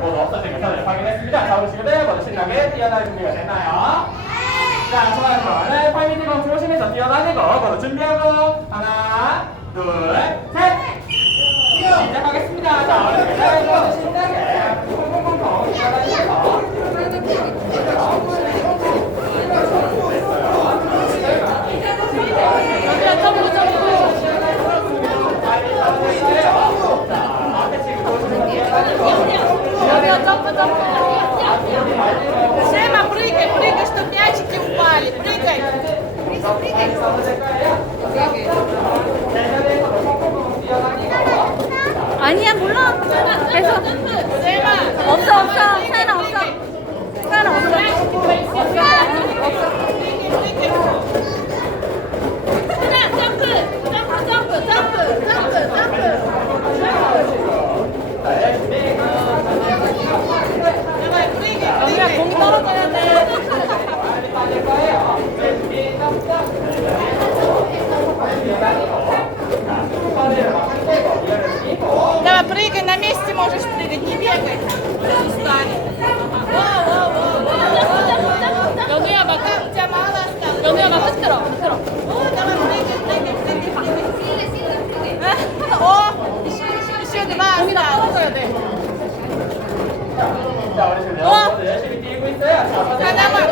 모두 없어진 것을 확인했습니다. 자, 우리 친구들 모두 신나게 뛰어다닐 준비가 됐나요? 자, 좋아요. 그러면 팔미티건 조심해서 뛰어다니고 모두 준비하고 하나, 둘, 셋! 시작하겠습니다. 자, 우리 친구 여기야 점프 점프 Сема, прыгай, прыгай, чтоб мячики упали, прыгай. 아니야 몰라. 계속 Сема, 없어 없어. 사연아 없어. Да, прыгай, на месте можешь прыгать, не бегай. Устали. Голема, как у тебя мало осталось? Голема, быстро, быстро. О, давай прыгай, прыгай, прыгай, прыгай. Сильно, сильно прыгай. О, еще, еще, еще два осталось. О, а давай,